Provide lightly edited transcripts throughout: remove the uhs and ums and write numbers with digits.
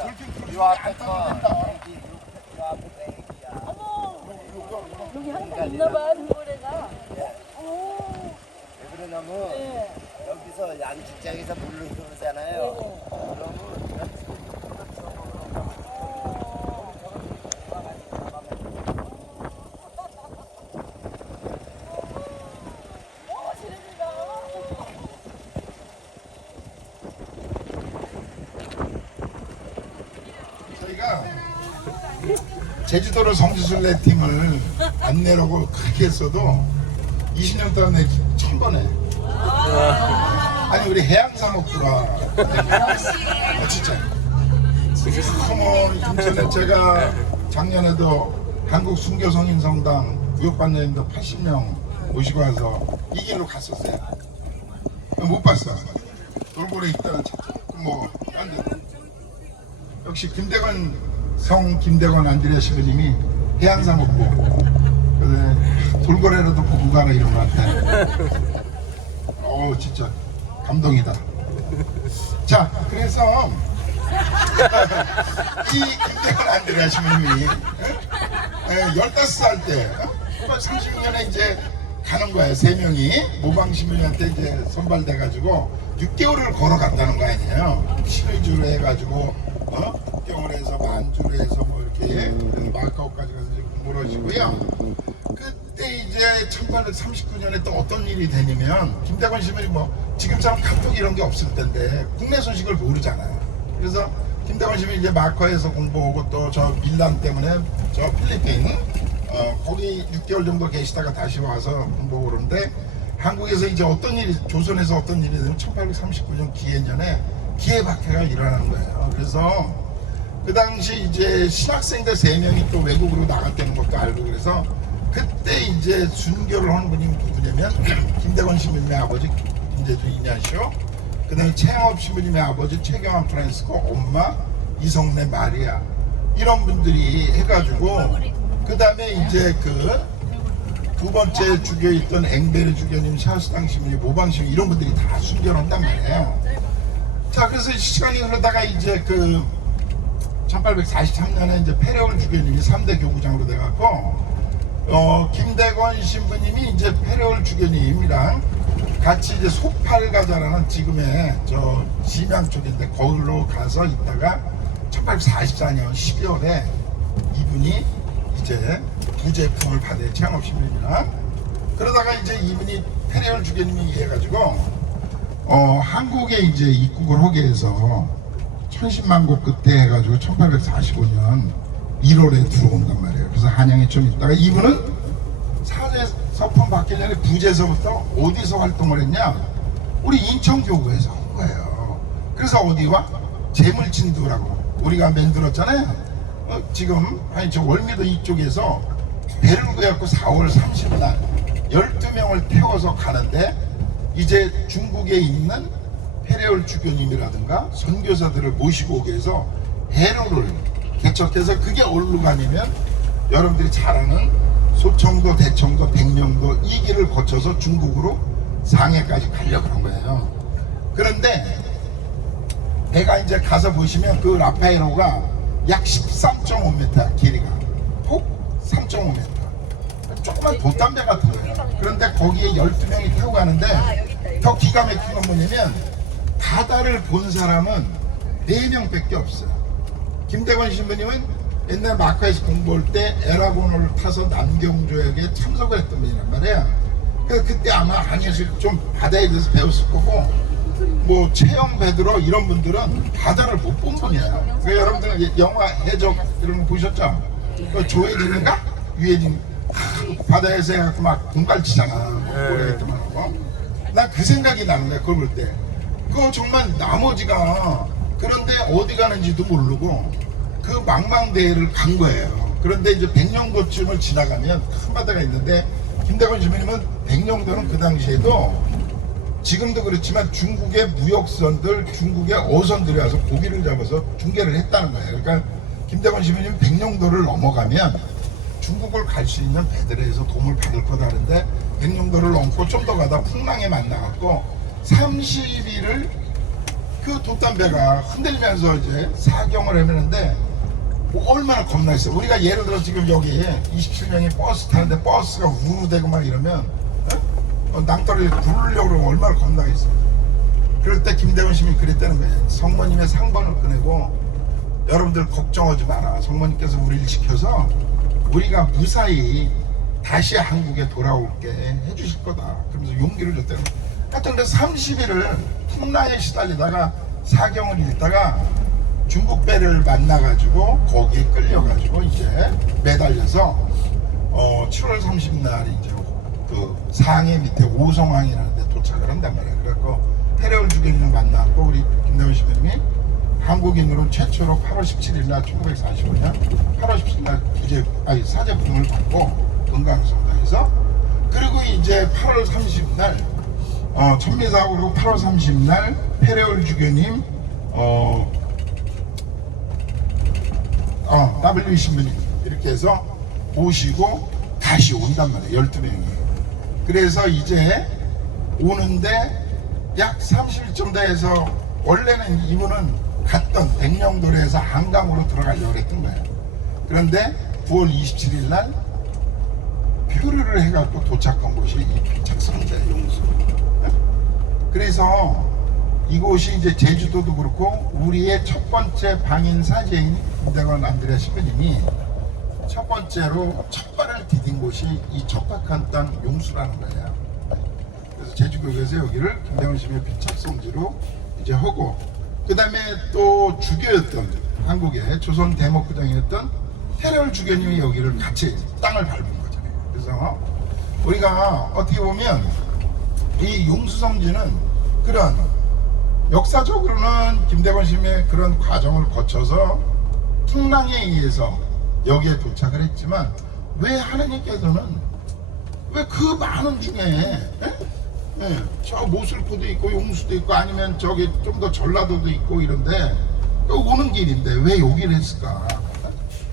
요 앞에 거 요 앞에 땡기야. 어머, 여기 항상 있나봐, 돌고래가. 오, 왜 그러냐면 네. 여기서 양식장에서 물을 흐르잖아요. 네. 그러면 오, 재밌다. 저희가 제주도로 성지순례 팀을 안 내려고 크게 했어도 20년 동안에 처음 번에 아니 우리 해양상업구라 진짜 김천에 제가 작년에도 한국 순교성인성당 구역반장님도 80명 모시고 와서 이 길로 갔었어요. 못 봤어. 돌고래 있다가 뭐 역시 김대건 안드레아 시그님이 해양상업구 그래서 돌고래라도 보고 가라 이런 것 같아. 진짜 감동이다. 자, 그래서 이 김대건 안드레아 시그님이 15살 때 30년에 이제 가는 거야. 3명이 모방시민한테 이제 선발돼가지고 6개월을 걸어갔다는 거 아니에요. 시리즈로 해가지고 북경을 해서 만주를 해서 뭐 이렇게 마카오까지 가서 이제 공부를 하시고요. 그때 이제 1839년에 또 어떤 일이 되냐면 김대건 시민이 뭐 지금처럼 카톡 이런 게 없을 텐데 국내 소식을 모르잖아요. 그래서 김대건 시민이 이제 마카오에서 공부하고 또 저 빌란 때문에 저 필리핀 거기 6개월 정도 계시다가 다시 와서 공부하고 그러는데 한국에서 이제 어떤 일이 조선에서 어떤 일이 되면 1839년 기해년에 기해박해가 일어나는 거예요. 그래서 그 당시 이제 신학생들 3명이 또 외국으로 나갔다는 것도 알고 그래서 그때 이제 순교를 하는 분이 누구냐면 김대건 신부님의 아버지 김대중 이냐시오, 그 다음에 최영업 신부님의 아버지 최경환 프란시스코, 엄마 이성래 마리아 이런 분들이 해가지고 그 다음에 이제 그 두 번째 주교였던 앵베르 주교님, 샤스당 시민이, 모방 시민 이런 분들이 다 순교를 한단 말이에요. 자, 그래서 시간이 흐르다가 이제 그 1843년에 이제 페레올 주교님이 3대 교구장으로 돼갖고 김대건 신부님이 이제 페레올 주교님이랑 같이 이제 소팔가자라는 지금의 저 심양 쪽인데 거기로 가서 있다가 1844년 12월에 이분이 이제 부제품을 받아요. 최영업 신부님이랑. 그러다가 이제 이분이 페레올 주교님이 해가지고 한국에 이제 입국을 하게 해서 천신만고 그때 해가지고 1845년 1월에 들어온단 말이에요. 그래서 한양에 좀 있다가 이분은 사제 서품 받기 전에 부제서부터 어디서 활동을 했냐? 우리 인천교구에서 한 거예요. 그래서 어디와? 재물진두라고 우리가 만들었잖아요. 지금 아니 저 월미도 이쪽에서 배를 구해갖고 4월 30일 12명을 태워서 가는데 이제 중국에 있는 페레올 주교님이라든가 선교사들을 모시고 오게 해서 해로를 개척해서 그게 어디로 가냐면 여러분들이 잘 아는 소청도, 대청도, 백령도 이 길을 거쳐서 중국으로 상해까지 가려고 그런 거예요. 그런데 배가 이제 가서 보시면 그 라파에로가 약 13.5m 길이가 폭 3.5m 조그만 돛담배 같은 거예요. 그런데 거기에 12명이 태워 가는데 더 기가 막힌 건 뭐냐면 바다를 본 사람은 4명밖에 없어요. 김대건 신부님은 옛날 마카에서 공부할 때 에라고노를 타서 남경조역에 참석을 했던 분이란 말이에요. 그래서 그때 아마 한예술 좀 바다에 대해서 배웠을 거고 뭐 체험 베드로 이런 분들은 바다를 못 본 분이에요. 그러니까 여러분들 영화 해적 이런 거 보셨죠? 그 조혜진인가? 유혜진 바다에서 해갖고 막 공갈치잖아. 나 그 생각이 나는 거야. 그걸 볼 때 그거 정말 나머지가 그런데 어디 가는지도 모르고 그 망망대해를 간 거예요. 그런데 이제 백령도쯤을 지나가면 큰 바다가 있는데 김대건 주민님은 백령도는 그 당시에도 지금도 그렇지만 중국의 무역선들, 중국의 어선들이 와서 고기를 잡아서 중계를 했다는 거예요. 그러니까 김대건 시민님 백령도를 넘어가면 중국을 갈 수 있는 배들에서 도움을 받을 거다 하는데 백령도를 넘고 좀 더 가다 풍랑에 만나갖고 30일을 그 돛담배가 흔들리면서 이제 사경을 헤매는데 뭐 얼마나 겁나있어. 우리가 예를 들어 지금 여기 27명이 버스 타는데 버스가 우르대고 막 이러면 낭떠러지 부르려고 그러면 얼마나 겁나겠어. 그럴 때 김대건 시민이 그랬다는 거예요. 성모님의 상번을 꺼내고 여러분들 걱정하지 마라. 성모님께서 우리를 지켜서 우리가 무사히 다시 한국에 돌아올게 해주실 거다. 그러면서 용기를 줬다는 거예요. 하여튼 그래서 30일을 풍랑에 시달리다가 사경을 읽다가 중국 배를 만나가지고 거기에 끌려가지고 이제 매달려서 7월 30날 이제 그 상해 밑에 오성항이라는 데 도착을 한단 말이에요. 그래갖고 해레울 주교님을 만났고 우리 김대건 시민이 한국인으로 최초로 8월 17일 날 1945년 8월 17일 날 사제품을 받고 은강성당에서 그리고 이제 8월 30일 날 천미사하고 8월 30일 날 해레울 주교님 W 신부님 이렇게 해서 모시고 다시 온단 말이에요. 12명이. 그래서 이제 오는데 약 30일 돼서 원래는 이분은 갔던 백령도로에서 한강으로 들어가려고 했던 거예요. 그런데 9월 27일 날 표류를 해갖고 도착한 곳이 이 피착성대 용수. 그래서 이곳이 이제 제주도도 그렇고 우리의 첫 번째 방인 사제인 김대건 안드레아 신부님이 첫 번째로 첫 발을 디딘 곳이 이 척박한 땅 용수라는 거예요. 그래서 제주도에서 여기를 김대건 신부의 피착성지로 이제 하고 그 다음에 또 주교였던 한국의 조선 대목구장이었던 해레울 주교님이 여기를 같이 땅을 밟은 거잖아요. 그래서 우리가 어떻게 보면 이 용수성지는 그런 역사적으로는 김대건 신부의 그런 과정을 거쳐서 풍랑에 의해서 여기에 도착을 했지만 왜 하나님께서는 왜 그 많은 중에 저 모슬포도 있고 용수도 있고 아니면 저기 좀 더 전라도도 있고 이런데 또 오는 길인데 왜 여기를 했을까?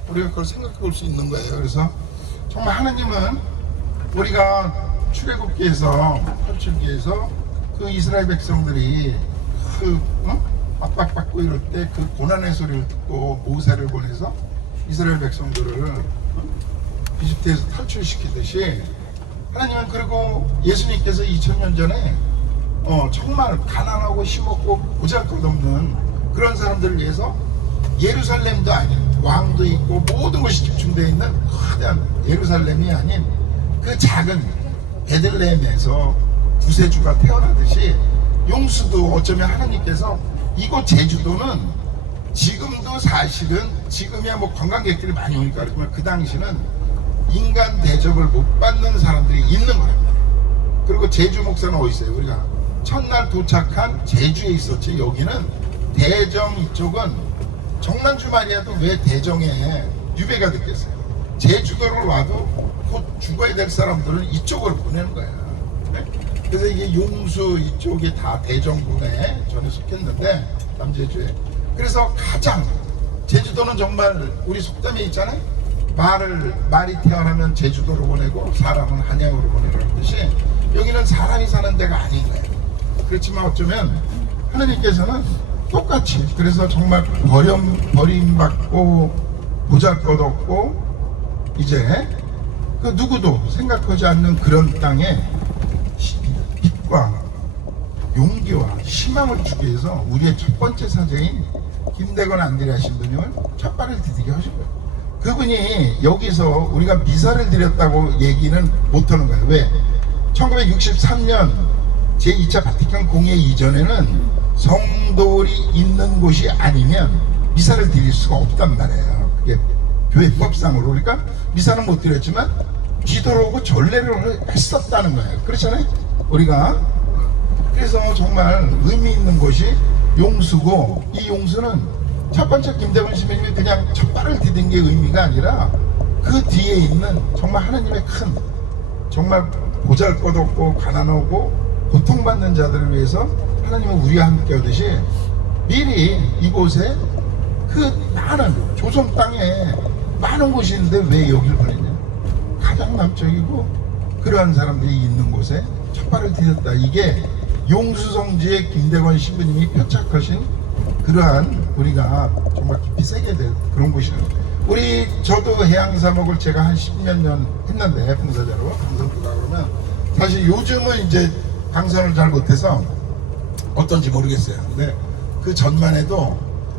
우리가 그걸 생각해 볼 수 있는 거예요. 그래서 정말 하나님은 우리가 출애굽기에서 탈출기에서 그 이스라엘 백성들이 압박받고 이럴 때 그 고난의 소리를 듣고 모세를 보내서 이스라엘 백성들을 이집트에서 탈출시키듯이 하나님은 그리고 예수님께서 2000년 전에 정말 가난하고 힘없고 보잘것없는 그런 사람들을 위해서 예루살렘도 아닌 왕도 있고 모든 것이 집중되어 있는 거대한 예루살렘이 아닌 그 작은 베들레헴에서 구세주가 태어나듯이 용수도 어쩌면 하나님께서 이곳 제주도는 지금도 사실은 지금이야 뭐 관광객들이 많이 오니까 그렇지만 그 당시는 인간 대접을 못 받는 사람들이 있는 거랍니다. 그리고 제주 목사는 어디 있어요? 우리가 첫날 도착한 제주에 있었지. 여기는 대정 이쪽은 정난주 말이라도 왜 대정에 유배가 됐겠어요? 제주도를 와도 곧 죽어야 될 사람들은 이쪽으로 보내는 거야. 그래서 이게 용수 이쪽이 다 대정군에 전에 속했는데 남제주에. 그래서 가장 제주도는 정말 우리 속담에 있잖아요. 말이 태어나면 제주도로 보내고 사람은 한양으로 보내라는 듯이 여기는 사람이 사는 데가 아닌 거예요. 그렇지만 어쩌면 하나님께서는 똑같이 그래서 정말 버림받고 보잘것없고 이제 그 누구도 생각하지 않는 그런 땅에 빛과 용기와 희망을 주기 위해서 우리의 첫 번째 사제인 김대건 안드레아 신부님을 첫 발을 디디게 하신 거예요. 그분이 여기서 우리가 미사를 드렸다고 얘기는 못하는 거예요. 왜? 1963년 제2차 바티칸 공회 이전에는 성돌이 있는 곳이 아니면 미사를 드릴 수가 없단 말이에요. 그게 교회법상으로. 그러니까 미사는 못 드렸지만 기도를 하고 전례를 했었다는 거예요. 그렇잖아요? 우리가. 그래서 정말 의미 있는 곳이 용수고, 이 용수는 첫 번째 김대건 시민님이 그냥 첫 발을 디딘 게 의미가 아니라 그 뒤에 있는 정말 하나님의 큰 정말 보잘것없고 가난하고 고통받는 자들을 위해서 하나님은 우리와 함께 하듯이 미리 이곳에 그 많은 조선 땅에 많은 곳이 있는데 왜 여기를 보냈냐? 가장 남쪽이고 그러한 사람들이 있는 곳에 첫 발을 디뎠다. 이게 용수성지의 김대건 신부님이 표착하신 그러한 우리가 정말 깊이 새겨야 될 그런 곳이에요. 저도 해양사목을 제가 한 10몇 년 했는데 봉사자로 강선부가 그러면 사실 요즘은 이제 강선을 잘 못해서 어떤지 모르겠어요. 근데 그 전만 해도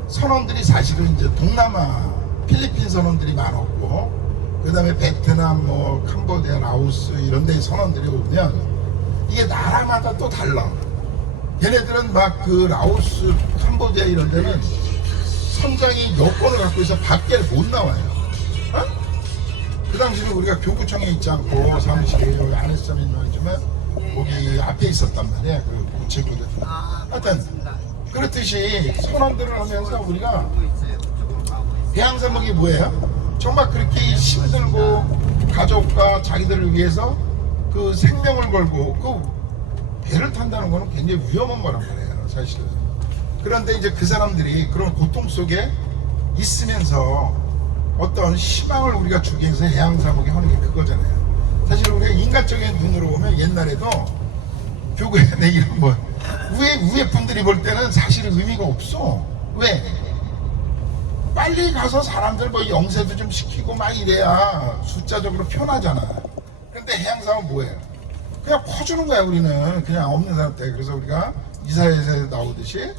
선원들이 사실은 이제 동남아 필리핀 선원들이 많았고 그 다음에 베트남 뭐 캄보디아 라오스 이런 데 선원들이 오면 이게 나라마다 또 달라. 걔네들은 막 그 라오스 캄보디아 이런 데는 선장이 여권을 갖고 있어 밖에 못 나와요. 어? 그 당시는 우리가 교구청에 있지 않고 사무실에 여기 안에서 있지만 거기 앞에 있었단 말이야. 그 우체국들. 하여튼 그렇듯이 선언들을 하면서 우리가 해양사목이 뭐예요? 정말 그렇게 힘들고 가족과 자기들을 위해서 그 생명을 걸고 그 배를 탄다는 거는 굉장히 위험한 거란 말이에요, 사실은. 그런데 이제 그 사람들이 그런 고통 속에 있으면서 어떤 희망을 우리가 주기 위해서 해양사목이 하는 게 그거잖아요. 사실 우리가 인간적인 눈으로 보면 옛날에도 교구에 내 이런 뭐 위에 분들이 볼 때는 사실 의미가 없어. 왜? 빨리 가서 사람들 뭐 영세도 좀 시키고 막 이래야 숫자적으로 편하잖아. 근데 해양사목은 뭐예요? 그냥 퍼주는 거야. 우리는 그냥 없는 사람한테. 그래서 우리가 이사야에서 나오듯이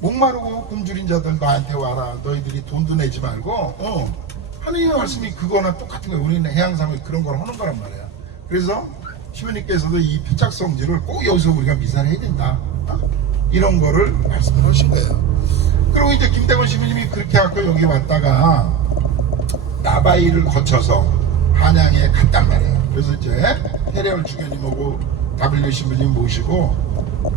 목마르고 굶주린 자들 나한테 와라. 너희들이 돈도 내지 말고 하느님의 말씀이 그거나 똑같은 거예요. 우리는 해양사목이 그런 걸 하는 거란 말이야. 그래서 시부님께서도 이 표착성지를 꼭 여기서 우리가 미사를 해야 된다. 이런 거를 말씀을 하신 거예요. 그리고 이제 김대건 시부님이 그렇게 하고 여기 왔다가 나바이를 거쳐서 한양에 갔단 말이에요. 그래서 이제 해례월 주교님하고 W 신부님 모시고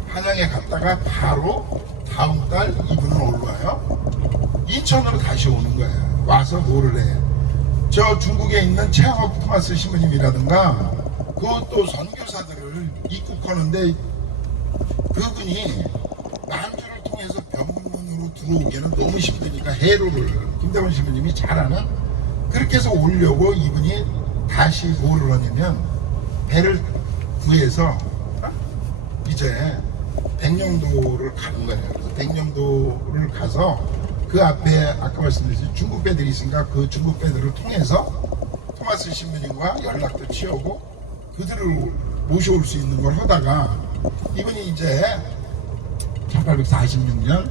한양에 갔다가 바로 다음 달 이분은 올라와요. 인천으로 다시 오는 거예요. 와서 뭐를 해? 저 중국에 있는 최양업 토마스 신부님이라든가 그것도 선교사들을 입국하는데 그분이 만주를 통해서 병문으로 들어오기에는 너무 힘드니까 해로를 김대건 신부님이 잘하는 그렇게 해서 오려고 이분이 다시 뭐를 하냐면 배를 구해서 이제 백령도를 가는 거예요. 그래서 백령도를 가서 그 앞에 아까 말씀드렸듯이 중국 배들이 있으니까 그 중국 배들을 통해서 토마스 신부님과 연락도 취하고 그들을 모셔올 수 있는 걸 하다가 이분이 이제 1846년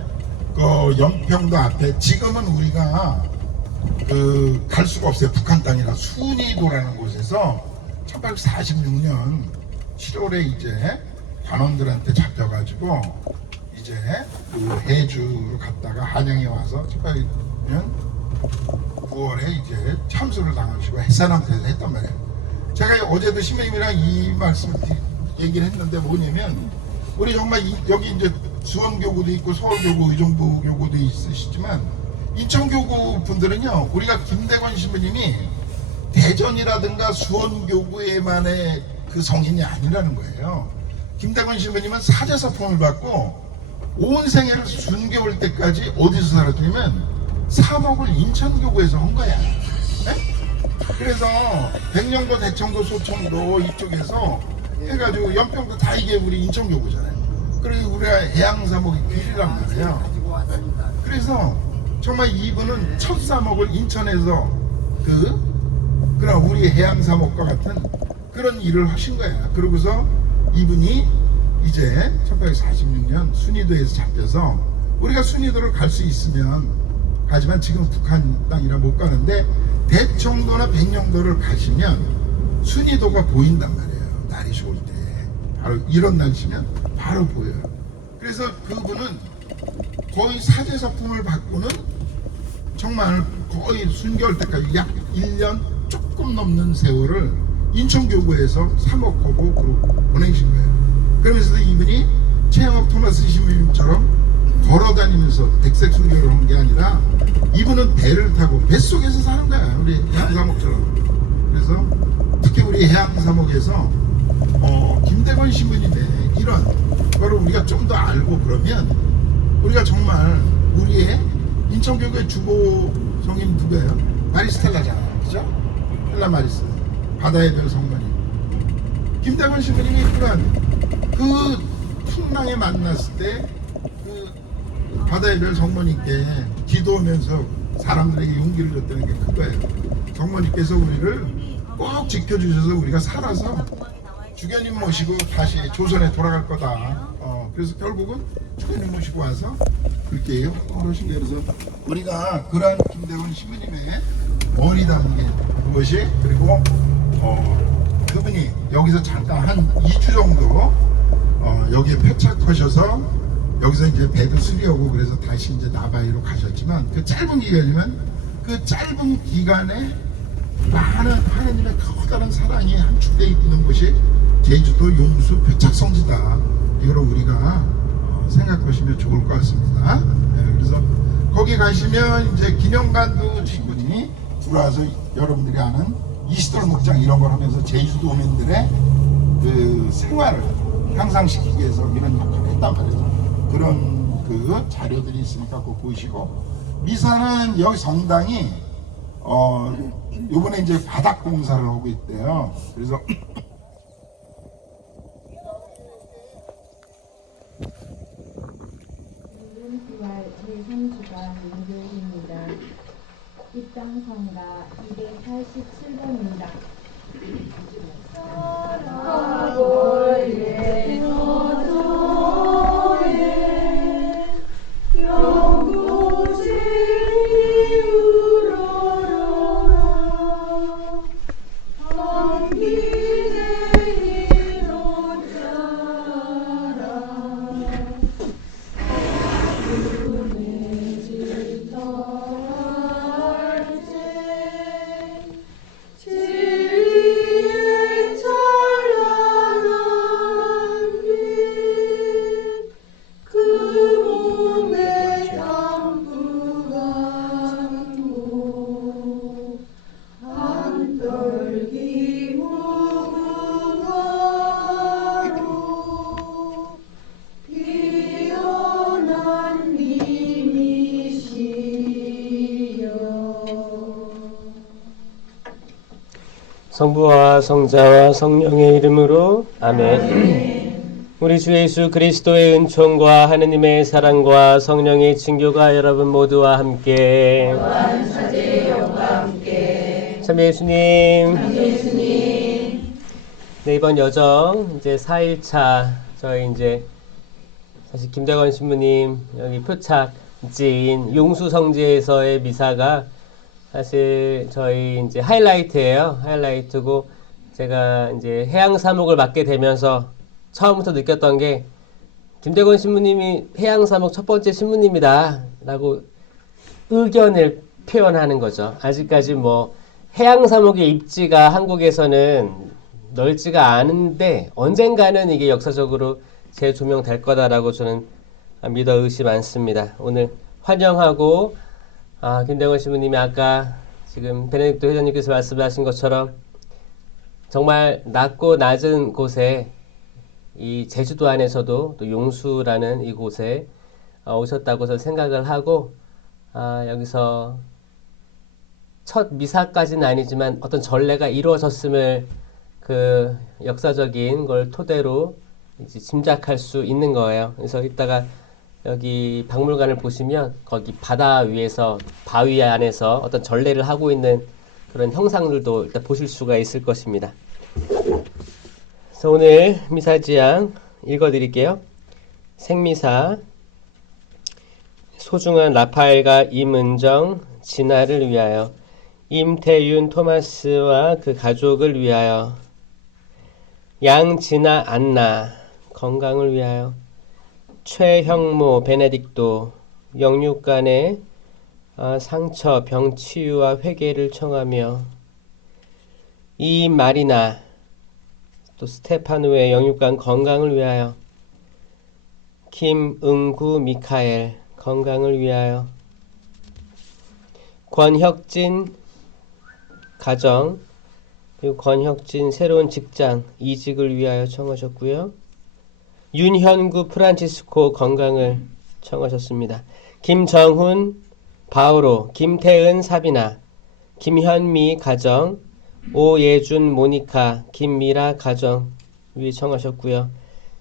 그 연평도 앞에 지금은 우리가 갈 수가 없어요. 북한 땅이라 순이도라는 곳에서 1846년 7월에 이제 관원들한테 잡혀가지고 이제 그 해주로 갔다가 한양에 와서 1846년 9월에 이제 참수를 당하시고 해산함대에서 했단 말이에요. 제가 어제도 신부님이랑 이 말씀을 얘기를 했는데 뭐냐면 우리 정말 여기 이제 수원교구도 있고 서울교구, 의정부교구도 있으시지만 인천교구 분들은요 우리가 김대건 신부님이 대전이라든가 수원교구에만의 그 성인이 아니라는 거예요. 김대건 신부님은 사제사품을 받고 온 생애를 순교할 때까지 어디서 살았냐면 사목을 인천교구에서 한 거야. 네? 그래서 백령도, 대청도, 소청도 이쪽에서 해가지고 연평도 다 이게 우리 인천교구잖아요. 그리고 우리가 해양사목의 길이란 말이에요. 네? 그래서 정말 이분은 첫 사목을 인천에서 그런 우리 해양사목과 같은 그런 일을 하신 거예요. 그러고서 이분이 이제 1846년 순이도에서 잡혀서 우리가 순이도를 갈 수 있으면 가지만 지금 북한 땅이라 못 가는데 대청도나 백령도를 가시면 순이도가 보인단 말이에요. 날이 좋을 때 바로 이런 날씨면 바로 보여요. 그래서 그분은 거의 사제사품을 받고는 정말 거의 순교할 때까지 약 1년 조금 넘는 세월을 인천교구에서 사목하고 보내신 거예요. 그러면서 이분이 최양업 토마스 신부님처럼 걸어다니면서 백색 순교를 한 게 아니라 이분은 배를 타고 뱃속에서 사는 거야. 우리 해양사목처럼. 그래서 특히 우리 해양사목에서 김대건 신부님의 이런 거를 우리가 좀 더 알고 그러면 우리가 정말 우리의 인천교구의 주보 성인 누구예요? 마리스텔라잖아요. 그죠? 텔라 마리스. 바다의 별 성모님. 김대건 신부님이 그런 그 풍랑에 만났을 때 그 바다의 별 성모님께 기도하면서 사람들에게 용기를 줬다는 게 그거예요. 성모님께서 우리를 꼭 지켜주셔서 우리가 살아서 주교님 모시고 다시 조선에 돌아갈 거다. 그래서 결국은 주교님 모시고 와서 그렇게 그러신 거예요. 그래서 우리가 그러한 김대건 신부님의 머리 담긴 그것이, 그리고 그분이 여기서 잠깐 한 2주 정도 여기에 표착하셔서 여기서 이제 배도 수리하고 그래서 다시 이제 나바이로 가셨지만, 그 짧은 기간이면 그 짧은 기간에 많은 하나님의 커다란 사랑이 함축되어 있는 곳이 제주도 용수 표착성지다. 이걸 우리가 생각하시면 좋을 것 같습니다. 네, 그래서 거기 가시면 이제 기념관도 친구들이 들어와서 여러분들이 아는 이시돌 목장 이런 걸 하면서 제주도민들의 그 생활을 향상시키기 위해서 이런 역할을 했단 말이죠. 그런 그 자료들이 있으니까 꼭 보시고, 미사는 여기 성당이 요번에 이제 바닥 공사를 하고 있대요. 그래서 제3주간 목요일입니다. 입당성가 287번입니다. 성부와 성자와 성령의 이름으로 아멘. 우리 주 예수 그리스도의 은총과 하느님의 사랑과 성령의 친교가 여러분 모두와 함께 참 예수님. 네, 이번 여정 이제 4일차 저희 이제 사실 김대건 신부님 여기 표착지인 용수성지에서의 미사가 사실 저희 이제 하이라이트예요. 하이라이트고, 제가 이제 해양사목을 맡게 되면서 처음부터 느꼈던 게 김대건 신부님이 해양사목 첫 번째 신부님이다 라고 의견을 표현하는 거죠. 아직까지 뭐 해양사목의 입지가 한국에서는 넓지가 않은데 언젠가는 이게 역사적으로 재조명될 거다라고 저는 믿어 의심 않습니다. 오늘 환영하고, 김대건 신부님이 아까 지금 베네딕토 회장님께서 말씀하신 것처럼 정말 낮고 낮은 곳에 이 제주도 안에서도 또 용수라는 이곳에 오셨다고 저는 생각을 하고, 여기서 첫 미사까지는 아니지만 어떤 전례가 이루어졌음을 그 역사적인 걸 토대로 이제 짐작할 수 있는 거예요. 그래서 이따가 여기 박물관을 보시면 거기 바다 위에서 바위 안에서 어떤 전례를 하고 있는 그런 형상들도 일단 보실 수가 있을 것입니다. 그래서 오늘 미사지향 읽어드릴게요. 생미사. 소중한 라파엘과 임은정, 진아를 위하여, 임태윤 토마스와 그 가족을 위하여, 양진아 안나 건강을 위하여, 최형모 베네딕토 영육간의 상처 병치유와 회개를 청하며, 이마리나 또 스테파누의 영육간 건강을 위하여, 김응구 미카엘 건강을 위하여, 권혁진 가정 그리고 권혁진 새로운 직장 이직을 위하여 청하셨고요. 윤현구 프란치스코 건강을 청하셨습니다. 김정훈 바오로, 김태은 사비나, 김현미 가정, 오예준 모니카, 김미라 가정 위 청하셨고요.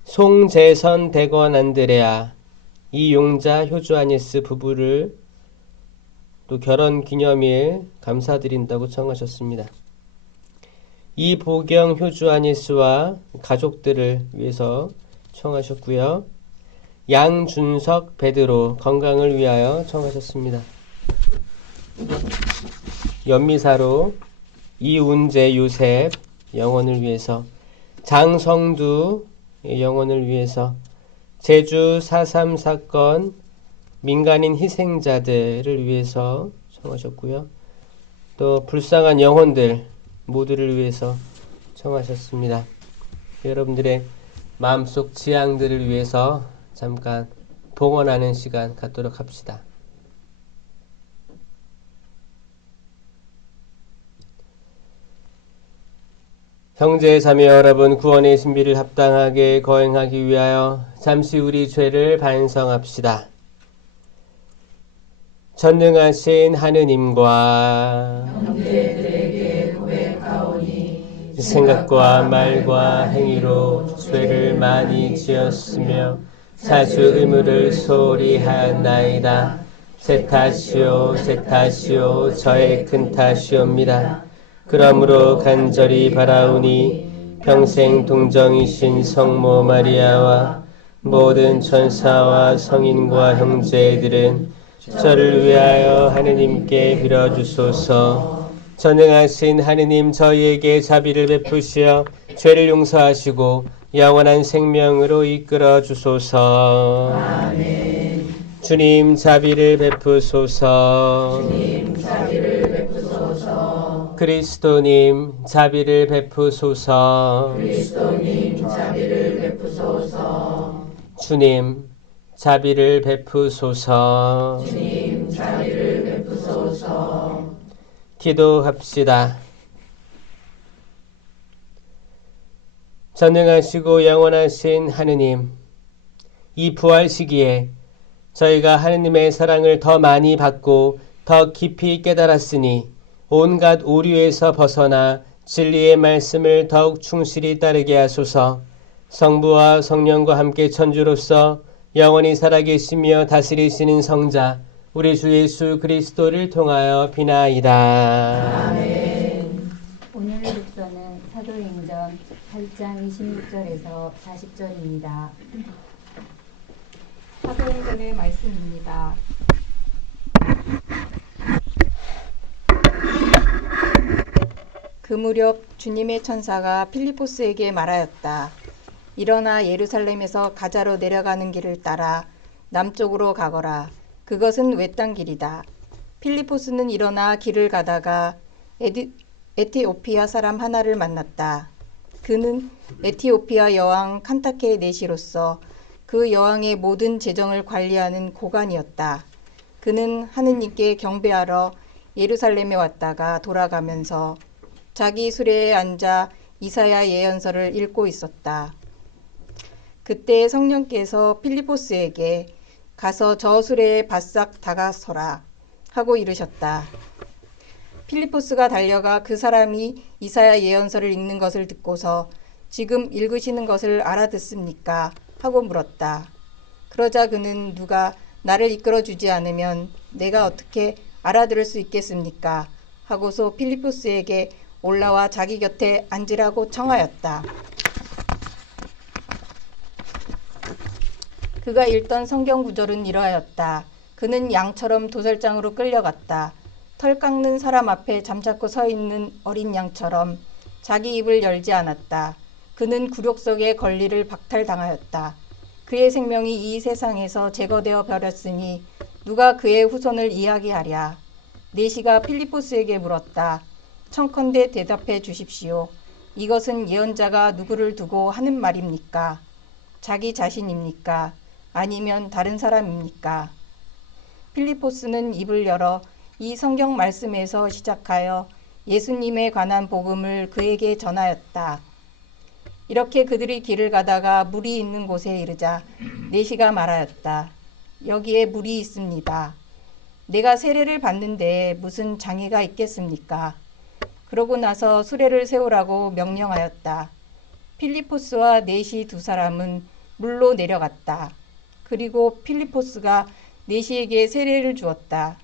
송재선 대건 안드레아 이용자 효주 아니스 부부를 또 결혼 기념일 감사드린다고 청하셨습니다. 이보경 효주 아니스와 가족들을 위해서 청하셨고요. 양준석 베드로 건강을 위하여 청하셨습니다. 연미사로 이운재 요셉 영혼을 위해서, 장성두 영혼을 위해서, 제주 4.3 사건 민간인 희생자들을 위해서 청하셨고요. 또 불쌍한 영혼들 모두를 위해서 청하셨습니다. 여러분들의 마음속 지향들을 위해서 잠깐 봉헌하는 시간 갖도록 합시다. 형제 자매 여러분, 구원의 신비를 합당하게 거행하기 위하여 잠시 우리 죄를 반성합시다. 전능하신 하느님과 형제들에게 고백하오니 생각과 말과 행위로 죄를 많이 지었으며 자주 의무를 소홀히 하였나이다. 제 탓이요 제 탓이요 저의 큰 탓이옵니다. 그러므로 간절히 바라오니 평생 동정이신 성모 마리아와 모든 천사와 성인과 형제들은 저를 위하여 하느님께 빌어주소서. 전능하신 하느님, 저희에게 자비를 베푸시어 죄를 용서하시고 영원한 생명으로 이끌어 주소서. 아멘. 주님 자비를 베푸소서. 주님 자비를 베푸소서. 그리스도님 자비를 베푸소서. 그리스도님 자비를 베푸소서. 주님 자비를 베푸소서. 주님 자비를 베푸소서. 기도합시다. 전능하시고 영원하신 하느님, 이 부활 시기에 저희가 하느님의 사랑을 더 많이 받고 더 깊이 깨달았으니 온갖 오류에서 벗어나 진리의 말씀을 더욱 충실히 따르게 하소서. 성부와 성령과 함께 천주로서 영원히 살아계시며 다스리시는 성자 우리 주 예수 그리스도를 통하여 비나이다. 아멘. 오늘 독서는 사도행전 8장 26절에서 40절입니다. 사도행전의 말씀입니다. 그 무렵 주님의 천사가 필리포스에게 말하였다. 일어나 예루살렘에서 가자로 내려가는 길을 따라 남쪽으로 가거라. 그것은 외딴 길이다. 필리포스는 일어나 길을 가다가 에티오피아 사람 하나를 만났다. 그는 에티오피아 여왕 칸타케의 내시로서 그 여왕의 모든 재정을 관리하는 고관이었다. 그는 하느님께 경배하러 예루살렘에 왔다가 돌아가면서 자기 수레에 앉아 이사야 예언서를 읽고 있었다. 그때 성령께서 필리포스에게 가서 저 수레에 바싹 다가서라 하고 이르셨다. 필리포스가 달려가 그 사람이 이사야 예언서를 읽는 것을 듣고서 지금 읽으시는 것을 알아듣습니까? 하고 물었다. 그러자 그는 누가 나를 이끌어주지 않으면 내가 어떻게 알아들을 수 있겠습니까? 하고서 필리포스에게 올라와 자기 곁에 앉으라고 청하였다. 그가 읽던 성경 구절은 이러하였다. 그는 양처럼 도살장으로 끌려갔다. 털 깎는 사람 앞에 잠자코 서 있는 어린 양처럼 자기 입을 열지 않았다. 그는 굴욕 속에 권리를 박탈당하였다. 그의 생명이 이 세상에서 제거되어 버렸으니 누가 그의 후손을 이야기하랴. 내시가 필리포스에게 물었다. 청컨대 대답해 주십시오. 이것은 예언자가 누구를 두고 하는 말입니까? 자기 자신입니까? 아니면 다른 사람입니까? 필리포스는 입을 열어 이 성경 말씀에서 시작하여 예수님에 관한 복음을 그에게 전하였다. 이렇게 그들이 길을 가다가 물이 있는 곳에 이르자 내시가 말하였다. 여기에 물이 있습니다. 내가 세례를 받는데 무슨 장애가 있겠습니까? 그러고 나서 수레를 세우라고 명령하였다. 필리포스와 내시 두 사람은 물로 내려갔다. 그리고 필리포스가 내시에게 세례를 주었다.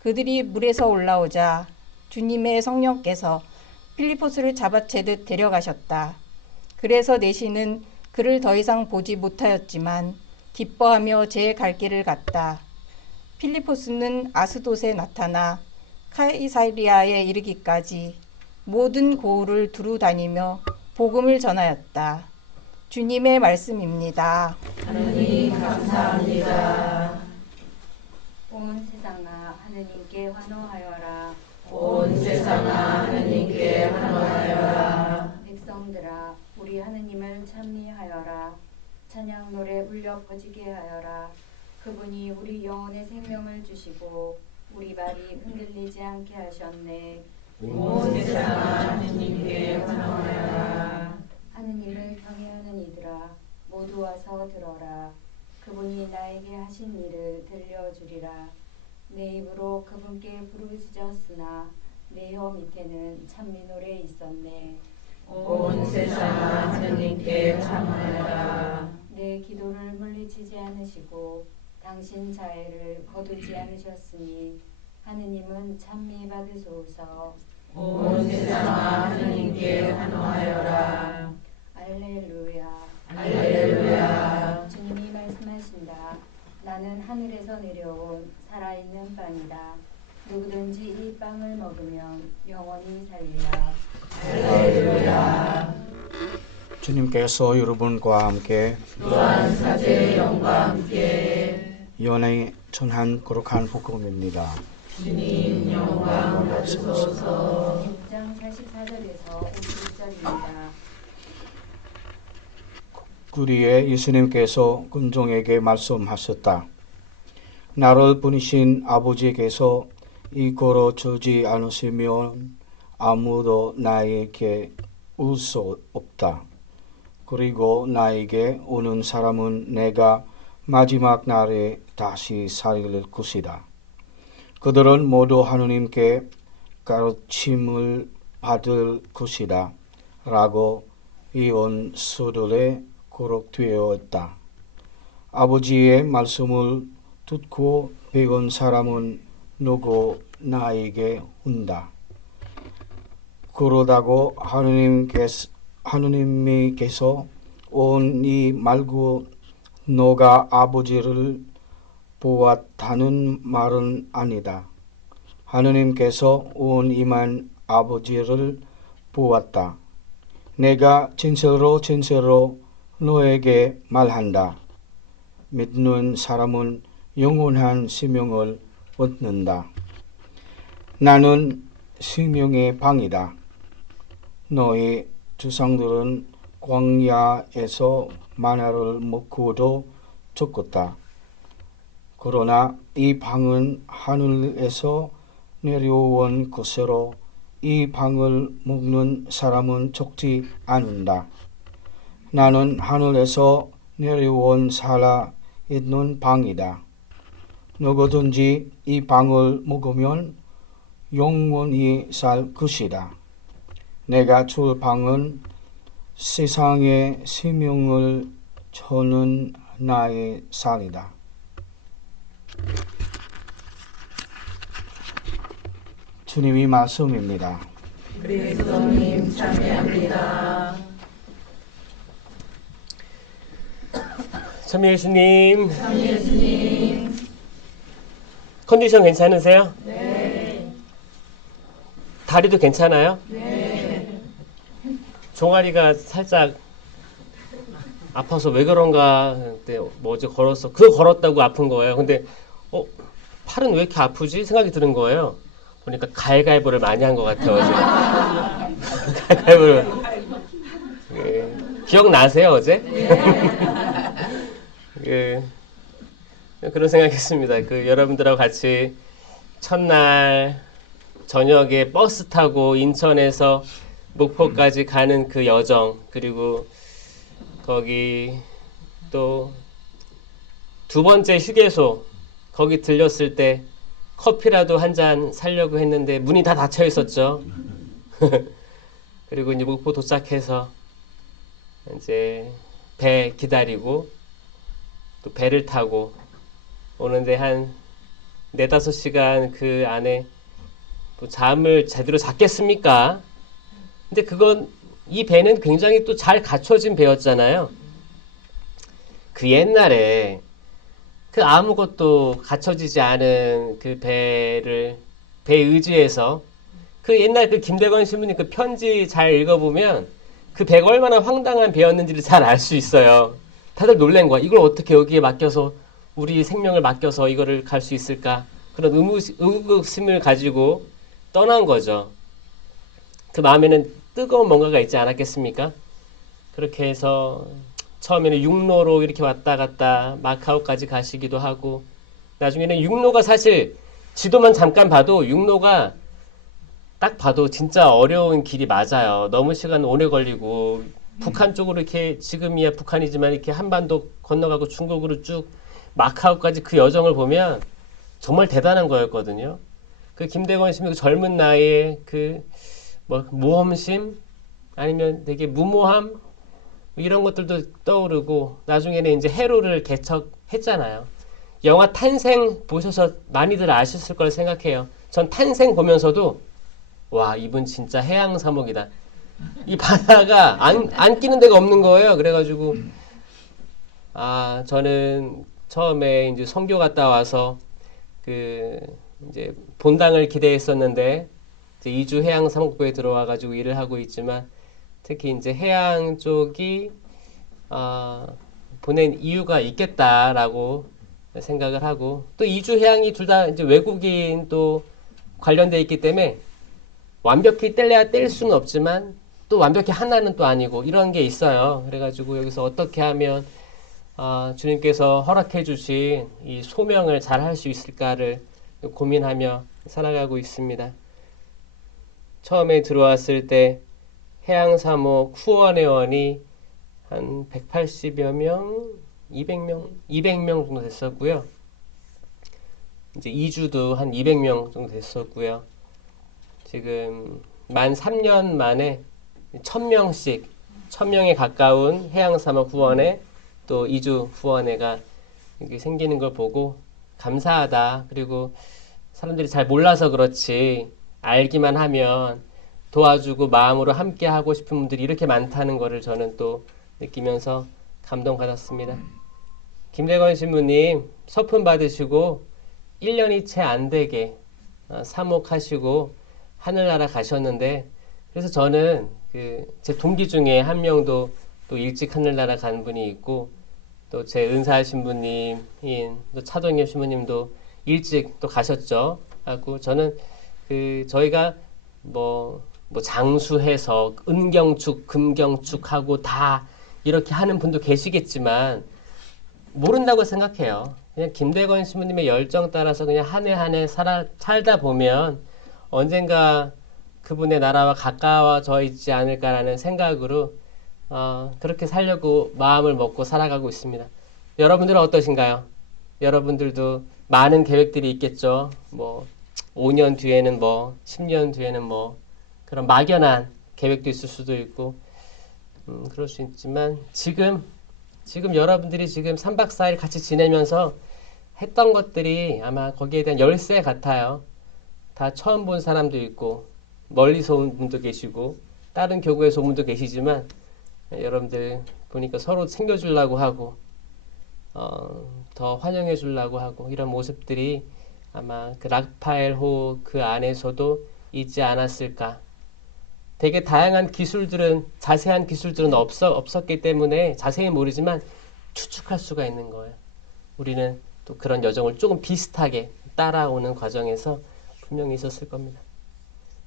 그들이 물에서 올라오자 주님의 성령께서 필리포스를 잡아채듯 데려가셨다. 그래서 내시는 그를 더 이상 보지 못하였지만 기뻐하며 제 갈 길을 갔다. 필리포스는 아스돗에 나타나 카이사리아에 이르기까지 모든 고을을 두루 다니며 복음을 전하였다. 주님의 말씀입니다. 하느님 감사합니다. 온 세상아 하느님께 환호하여라. 온 세상아 하느님께 환호하여라. 백성들아 우리 하느님을 찬미하여라. 찬양 노래 울려 퍼지게 하여라. 그분이 우리 영혼의 생명을 주시고 우리 발이 흔들리지 않게 하셨네. 온 세상아 하느님께 환호하여라. 하느님을 경외하는 이들아 모두 와서 들어라. 그분이 나에게 하신 일을 들려주리라. 내 입으로 그분께 부르짖었으나 내 혀 밑에는 찬미 노래 있었네. 온 세상아 하느님께 환호하여라. 내 기도를 물리치지 않으시고 당신 자애를 거두지 않으셨으니 하느님은 찬미 받으소서. 온 세상아 하느님께 환호하여라. 알렐루야. 할렐루야. 주님이 말씀하신다. 나는 하늘에서 내려온 살아있는 빵이다. 누구든지 이 빵을 먹으면 영원히 살리라. 할렐루야. 주님께서 여러분과 함께 또한 사제의 영과 함께 연애 전한 거룩한 복음입니다. 주님 영광 받으소서. 6장 44절에서 51절입니다. 구리에 예수님께서 군종에게 말씀하셨다. 나를 보내신 아버지께서 이끌어 주지 않으시면 아무도 나에게 올 수 없다. 그리고 나에게 오는 사람은 내가 마지막 날에 다시 살릴 것이다. 그들은 모두 하느님께 가르침을 받을 것이다. 라고 예언서들에 기록되어 있다. 아버지의 말씀을 듣고 배운 사람은 누구 나에게 온다. 그러다고 하느님께서 온 이 말고 너가 아버지를 보았다는 말은 아니다. 하느님께서 온 이만 아버지를 보았다. 내가 진실로 너에게 말한다. 믿는 사람은 영원한 생명을 얻는다. 나는 생명의 방이다. 너희 조상들은 광야에서 마나를 먹고도 죽었다. 그러나 이 방은 하늘에서 내려온 것으로 이 방을 먹는 사람은 죽지 않는다. 나는 하늘에서 내려온 살아있는 방이다. 누구든지 이 방을 먹으면 영원히 살 것이다. 내가 줄 방은 세상에 생명을 주는 나의 살이다. 주님의 말씀입니다. 그리스도님 참여합니다. 참 예수님 참 예수님. 컨디션 괜찮으세요? 다리도 괜찮아요? 종아리가 살짝 아파서 왜 그런가 그때 뭐 어제 걸었어. 그거 걸었다고 아픈 거예요. 근데 팔은 왜 이렇게 아프지? 생각이 드는 거예요. 보니까 가위바위보를 많이 한 것 같아요. 어제. 가위바위보를. 예. 기억나세요 어제? 예. 그런 생각했습니다. 여러분들하고 같이 첫날 저녁에 버스 타고 인천에서 목포까지 가는 그 여정, 그리고 거기 또 두 번째 휴게소 거기 들렸을 때 커피라도 한 잔 사려고 했는데 문이 다 닫혀 있었죠. 그리고 이제 목포 도착해서 이제 배 기다리고 또 배를 타고 오는데 한 4-5시간 그 안에 또 잠을 제대로 잤겠습니까? 근데 그건 이 배는 굉장히 또 잘 갖춰진 배였잖아요. 그 옛날에 그 아무것도 갖춰지지 않은 그 배에 의지해서 그 옛날 그 김대건 신부님 그 편지 잘 읽어보면 그 배가 얼마나 황당한 배였는지를 잘 알 수 있어요. 다들 놀란 거야. 이걸 어떻게 여기에 맡겨서 우리 생명을 맡겨서 이거를 갈 수 있을까? 그런 의구심을 가지고 떠난 거죠. 그 마음에는 뜨거운 뭔가가 있지 않았겠습니까? 그렇게 해서 처음에는 육로로 이렇게 왔다 갔다 마카오까지 가시기도 하고 나중에는 육로가 사실 지도만 잠깐 봐도 육로가 딱 봐도 진짜 어려운 길이 맞아요. 너무 시간 오래 걸리고 북한 쪽으로 이렇게 지금이야 북한이지만 이렇게 한반도 건너가고 중국으로 쭉 마카오까지 그 여정을 보면 정말 대단한 거였거든요. 그 김대건 씨의 그 젊은 나이에 그 뭐 모험심 아니면 되게 무모함 이런 것들도 떠오르고 나중에는 이제 해로를 개척했잖아요. 영화 탄생 보셔서 많이들 아셨을 걸 생각해요. 전 탄생 보면서도 와 이분 진짜 해양사목이다. 이 바다가 안 끼는 데가 없는 거예요. 그래가지고 저는 처음에 이제 선교 갔다 와서 그 이제 본당을 기대했었는데 이제 이주 해양사목부에 들어와가지고 일을 하고 있지만 특히 이제 해양 쪽이 보낸 이유가 있겠다라고 생각을 하고 또 이주 해양이 둘 다 이제 외국인 또 관련돼 있기 때문에 완벽히 뗄래야 뗄 수는 없지만 또 완벽히 하나는 또 아니고 이런 게 있어요. 그래가지고 여기서 어떻게 하면 주님께서 허락해 주신 이 소명을 잘 할 수 있을까를 고민하며 살아가고 있습니다. 처음에 들어왔을 때 해양사목 후원회원이 한 180여 명, 200명 정도 됐었고요. 이제 2주도 한 200명 정도 됐었고요. 지금 만 3년 만에 1000명씩 1000명에 가까운 해양사목 후원회 또 2주 후원회가 이렇게 생기는 걸 보고 감사하다. 그리고 사람들이 잘 몰라서 그렇지 알기만 하면 도와주고 마음으로 함께 하고 싶은 분들이 이렇게 많다는 것을 저는 또 느끼면서 감동받았습니다. 김대건 신부님 서품 받으시고 1년이 채 안 되게 사목하시고 하늘나라 가셨는데 그래서 저는 제 동기 중에 한 명도 또 일찍 하늘나라 간 분이 있고 또 제 은사 신부님인 또 차동엽 신부님도 일찍 또 가셨죠. 하고 저는 저희가 뭐 장수해서 은경축, 금경축하고 다 이렇게 하는 분도 계시겠지만 모른다고 생각해요. 그냥 김대건 신부님의 열정 따라서 그냥 한 해 한 해 살다 보면 언젠가 그분의 나라와 가까워져 있지 않을까라는 생각으로 그렇게 살려고 마음을 먹고 살아가고 있습니다. 여러분들은 어떠신가요? 여러분들도 많은 계획들이 있겠죠. 5년 뒤에는 10년 뒤에는 그런 막연한 계획도 있을 수도 있고 그럴 수 있지만 지금 여러분들이 지금 3박 4일 같이 지내면서 했던 것들이 아마 거기에 대한 열쇠 같아요. 다 처음 본 사람도 있고 멀리서 온 분도 계시고 다른 교구에서 온 분도 계시지만 여러분들 보니까 서로 챙겨주려고 하고 더 환영해 주려고 하고 이런 모습들이 아마 그 라파엘호 그 안에서도 있지 않았을까. 되게 다양한 기술들은 자세한 기술들은 없었기 때문에 자세히 모르지만 추측할 수가 있는 거예요. 우리는 또 그런 여정을 조금 비슷하게 따라오는 과정에서 분명히 있었을 겁니다.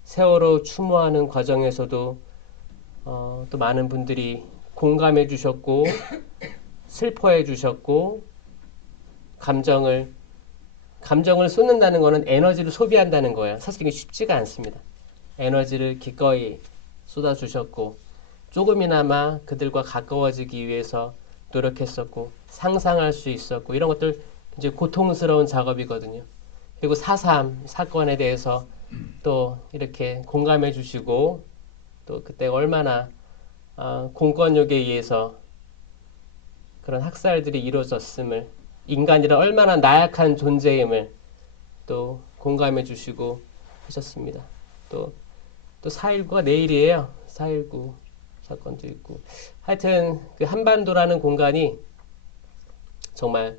세월호 추모하는 과정에서도 또 많은 분들이 공감해 주셨고 슬퍼해 주셨고 감정을 쏟는다는 것은 에너지를 소비한다는 거예요. 사실 이게 쉽지가 않습니다. 에너지를 기꺼이 쏟아주셨고 조금이나마 그들과 가까워지기 위해서 노력했었고 상상할 수 있었고 이런 것들 이제 고통스러운 작업이거든요. 그리고 4.3 사건에 대해서 또 이렇게 공감해 주시고 또 그때 얼마나 공권력에 의해서 그런 학살들이 이루어졌음을, 인간이란 얼마나 나약한 존재임을 또 공감해 주시고 하셨습니다. 또 4.19가 내일이에요. 4.19 사건도 있고. 하여튼 그 한반도라는 공간이 정말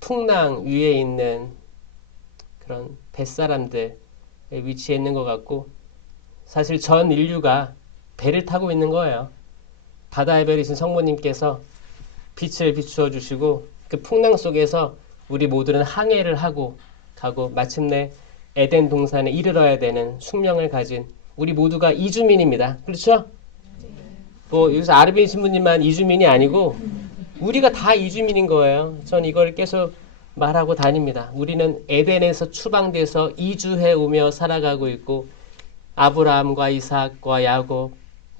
풍랑 위에 있는 그런 뱃사람들의 위치에 있는 것 같고, 사실 전 인류가 배를 타고 있는 거예요. 바다의 별이신 성모님께서 빛을 비추어 주시고 그 풍랑 속에서 우리 모두는 항해를 하고 가고 마침내 에덴 동산에 이르러야 되는 숙명을 가진 우리 모두가 이주민입니다. 그렇죠? 뭐 여기서 아르빈 신부님만 이주민이 아니고 우리가 다 이주민인 거예요. 전 이걸 계속 말하고 다닙니다. 우리는 에덴에서 추방돼서 이주해 오며 살아가고 있고, 아브라함과 이삭과 야곱의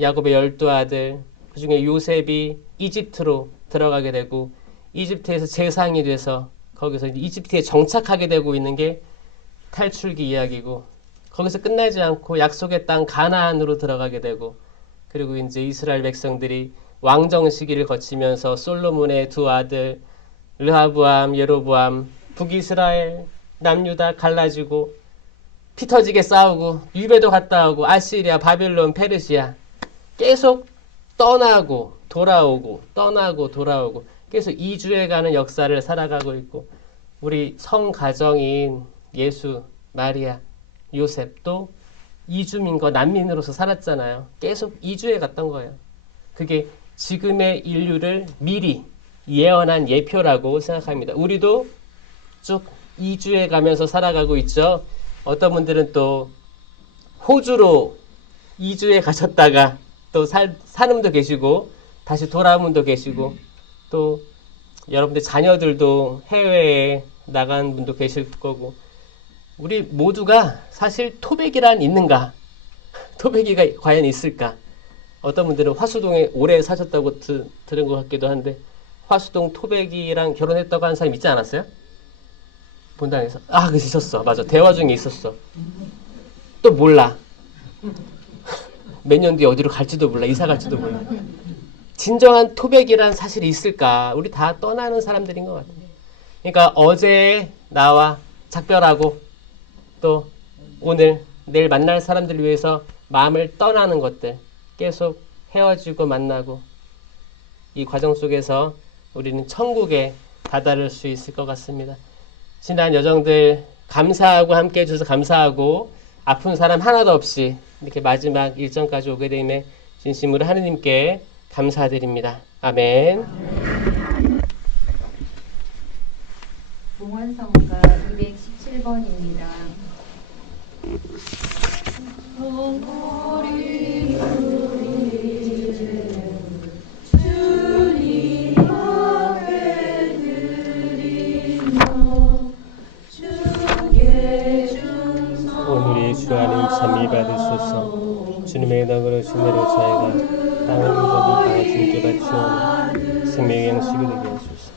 12아들, 그 중에 요셉이 이집트로 들어가게 되고 이집트에서 재상이 돼서 거기서 이집트에 정착하게 되고 있는 게 탈출기 이야기고, 거기서 끝나지 않고 약속의 땅 가나안으로 들어가게 되고, 그리고 이제 이스라엘 백성들이 왕정 시기를 거치면서 솔로몬의 두 아들 르하브암, 예로보암, 북이스라엘, 남유다 갈라지고 피 터지게 싸우고 유배도 갔다 오고 아시리아, 바빌론, 페르시아 계속 떠나고 돌아오고 떠나고 돌아오고 계속 이주해가는 역사를 살아가고 있고, 우리 성가정인 예수, 마리아, 요셉도 이주민과 난민으로서 살았잖아요. 계속 이주해 갔던 거예요. 그게 지금의 인류를 미리 예언한 예표라고 생각합니다. 우리도 쭉 이주해 가면서 살아가고 있죠. 어떤 분들은 또 호주로 이주해 가셨다가 또 사는 분도 계시고 다시 돌아온 분도 계시고, 또 여러분들 자녀들도 해외에 나간 분도 계실 거고, 우리 모두가 사실 토백이란 있는가? 토백이가 과연 있을까? 어떤 분들은 화수동에 오래 사셨다고 들은 것 같기도 한데, 화수동 토백이랑 결혼했다고 하는 사람 있지 않았어요? 본당에서. 아, 있었어. 맞아. 대화 중에 있었어. 또 몰라. 몇 년 뒤에 어디로 갈지도 몰라. 이사 갈지도 몰라. 진정한 토백이란 사실이 있을까? 우리 다 떠나는 사람들인 것 같아요. 그러니까 어제 나와 작별하고 또 오늘, 내일 만날 사람들을 위해서 마음을 떠나는 것들, 계속 헤어지고 만나고, 이 과정 속에서 우리는 천국에 다다를 수 있을 것 같습니다. 지난 여정들 감사하고 함께 해주셔서 감사하고, 아픈 사람 하나도 없이 이렇게 마지막 일정까지 오게 됨에 진심으로 하느님께 감사드립니다. 아멘. 봉헌성가 217번입니다. 오늘의 주 안에 참이 받으소서. 주님의 덕으로 신내로 저희가 땅을 인도하고 다 주님께 바치오니 생명의 양식이 되게 하소서.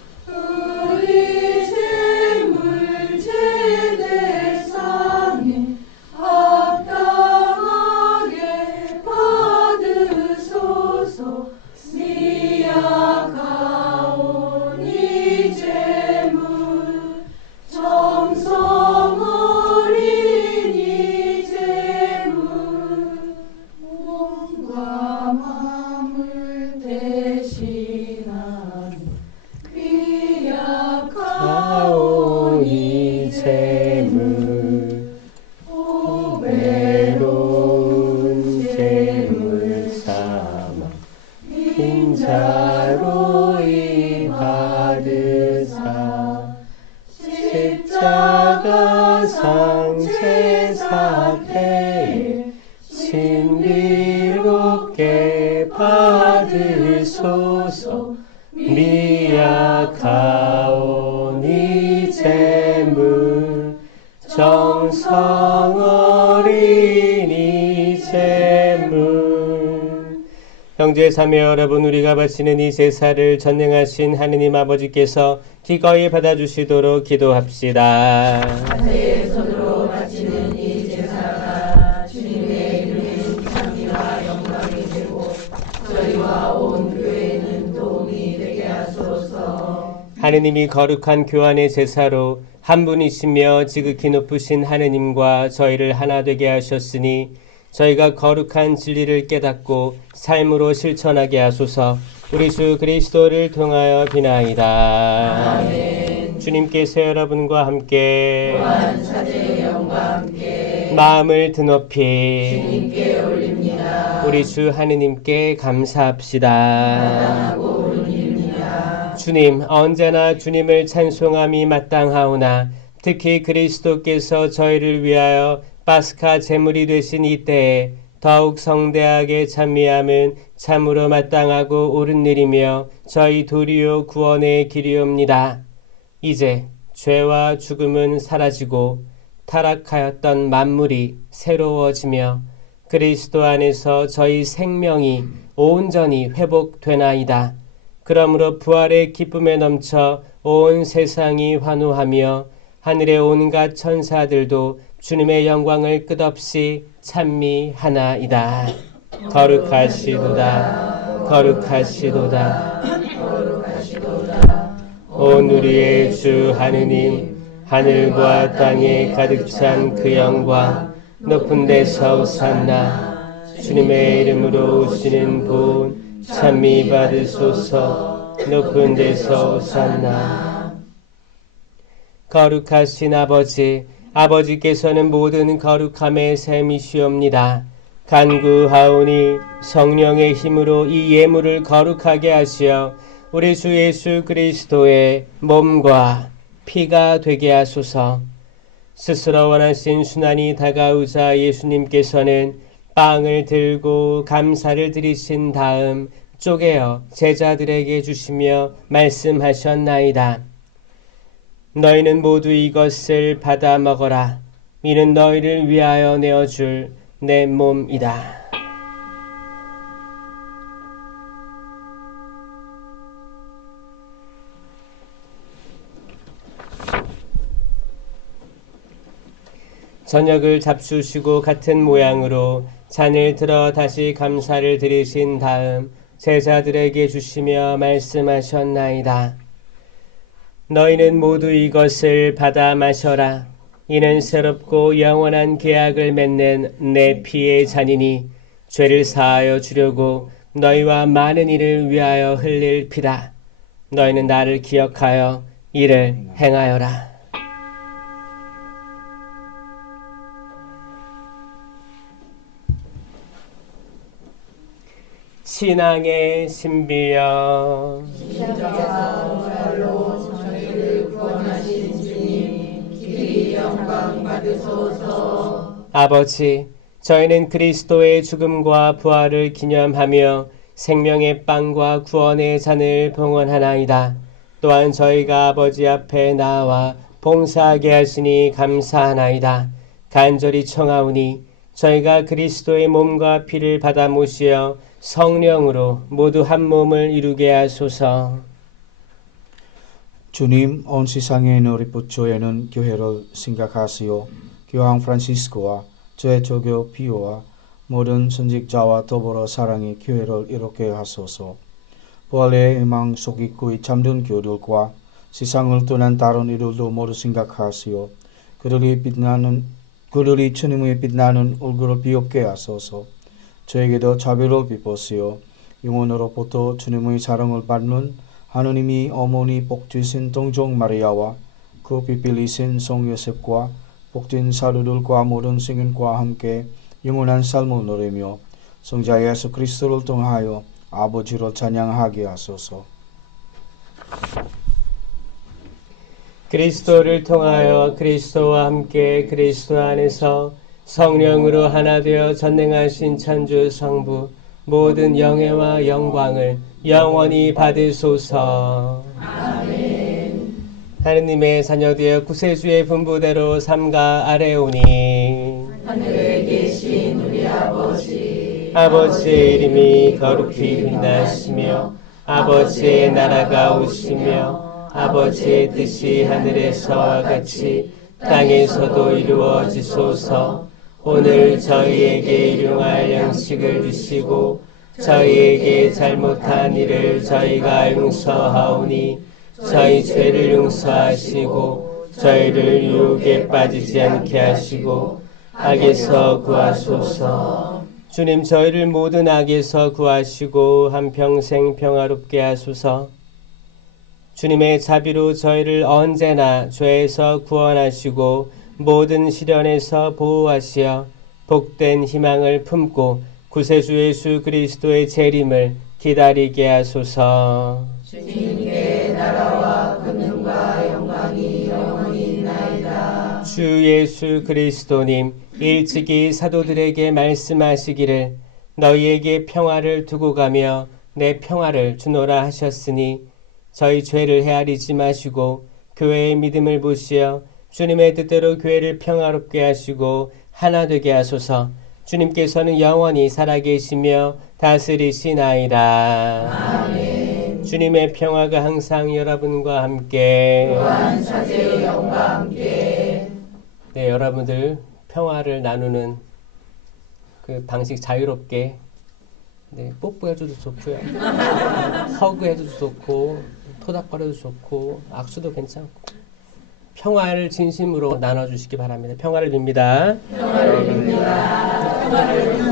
빈자로이 받으사 십자가 상제 사태에 신비롭게 받으소서. 미약하오니 재물 정성 어린이 재물. 형제 자매 여러분, 우리가 바치는 이 제사를 전능하신 하느님 아버지께서 기꺼이 받아주시도록 기도합시다. 자세의 손으로 바치는 이 제사가 주님의 이름에 찬미와 영광이 되고 저희와 온 교회는 도움이 되게 하소서. 하느님이 거룩한 교환의 제사로 한 분이시며 지극히 높으신 하느님과 저희를 하나 되게 하셨으니 저희가 거룩한 진리를 깨닫고 삶으로 실천하게 하소서. 우리 주 그리스도를 통하여 비나이다. 아멘. 주님께서 여러분과 함께 또한 사제의 영과 함께 마음을 드높이 주님께 올립니다. 우리 주 하느님께 감사합시다. 마땅하고 옳은 일입니다. 주님, 언제나 주님을 찬송함이 마땅하오나 특히 그리스도께서 저희를 위하여 파스카 제물이 되신 이때에 더욱 성대하게 찬미함은 참으로 마땅하고 옳은 일이며 저희 도리어 구원의 길이옵니다. 이제 죄와 죽음은 사라지고 타락하였던 만물이 새로워지며 그리스도 안에서 저희 생명이 온전히 회복되나이다. 그러므로 부활의 기쁨에 넘쳐 온 세상이 환호하며 하늘의 온갖 천사들도 주님의 영광을 끝없이 찬미하나이다. 거룩하시도다. 거룩하시도다. 거룩하시도다. 온 우리의 주 하느님, 하늘과 땅에 가득 찬 그 영광, 높은 데서 오산나. 주님의 이름으로 오시는 분 찬미 받으소서. 높은 데서 오산나. 거룩하신 아버지, 아버지께서는 모든 거룩함의 셈이시옵니다. 간구하오니 성령의 힘으로 이 예물을 거룩하게 하시어 우리 주 예수 그리스도의 몸과 피가 되게 하소서. 스스로 원하신 순환이 다가오자 예수님께서는 빵을 들고 감사를 드리신 다음 쪼개어 제자들에게 주시며 말씀하셨나이다. 너희는 모두 이것을 받아 먹어라. 이는 너희를 위하여 내어줄 내 몸이다. 저녁을 잡수시고 같은 모양으로 잔을 들어 다시 감사를 드리신 다음 제자들에게 주시며 말씀하셨나이다. 너희는 모두 이것을 받아 마셔라. 이는 새롭고 영원한 계약을 맺는 내 피의 잔이니 죄를 사하여 주려고 너희와 많은 이를 위하여 흘릴 피다. 너희는 나를 기억하여 이를 행하여라. 신앙의 신비여, 십자가 부활로 저희를 구원하신 주님, 길이 영광 받으소서. 아버지, 저희는 그리스도의 죽음과 부활을 기념하며 생명의 빵과 구원의 잔을 봉헌하나이다. 또한 저희가 아버지 앞에 나와 봉사하게 하시니 감사하나이다. 간절히 청하오니 저희가 그리스도의 몸과 피를 받아 모시어 성령으로 모두 한 몸을 이루게 하소서. 주님, 온 세상에 너희 부처에는 교회를 생각하시오. 교황 프란시스코와 저의 조교 피오와 모든 선직자와 더불어 사랑의 교회를 이롭게 하소서. 부활의 희망 속에 있고 참된 교들과 세상을 떠난 다른 이들도 모두 생각하시오. 그들이 주님의 빛나는 얼굴을 비옵게 하소서. 저에게도 자비를 베푸시오. 영원으로부터 주님의 사랑을 받는 하느님이 어머니 복주신 동정 마리아와 그 비빌리신 성 요셉과 복된 사도들과 모든 성인과 함께 영원한 삶을 누리며 성자 예수 그리스도를 통하여 아버지를 찬양하게 하소서. 그리스도를 통하여 그리스도와 함께 그리스도 안에서 성령으로 하나 되어 전능하신 천주 성부 모든 영예와 영광을 영원히 받으소서. 아멘. 하느님의 자녀되어 구세주의 분부대로 삼가 아뢰오니 하늘에 계신 우리 아버지, 아버지의 이름이 거룩히 빛나시며 아버지의 나라가 오시며 아버지의 뜻이 하늘에서와 같이 땅에서도 이루어지소서. 오늘 저희에게 일용할 양식을 주시고 저희에게 잘못한 일을 저희가 용서하오니 저희 죄를 용서하시고 저희를 유혹에 빠지지 않게 하시고 악에서 구하소서. 주님, 저희를 모든 악에서 구하시고 한평생 평화롭게 하소서. 주님의 자비로 저희를 언제나 죄에서 구원하시고 모든 시련에서 보호하시어 복된 희망을 품고 구세주 예수 그리스도의 재림을 기다리게 하소서. 주님께 나라와 권능과 영광이 영원히 있나이다. 주 예수 그리스도님, 일찍이 사도들에게 말씀하시기를 너희에게 평화를 두고 가며 내 평화를 주노라 하셨으니 저희 죄를 헤아리지 마시고 교회의 믿음을 보시어 주님의 뜻대로 교회를 평화롭게 하시고 하나 되게 하소서. 주님께서는 영원히 살아계시며 다스리시나이다. 아멘. 주님의 평화가 항상 여러분과 함께 또한 사제의 영과 함께 네, 여러분들 평화를 나누는 그 방식 자유롭게 뽀뽀해줘도 좋고요. 허그해줘도 좋고 토닥거려도 좋고 악수도 괜찮고 평화를 진심으로 나눠주시기 바랍니다. 평화를 빕니다. 평화를 빕니다. 평화를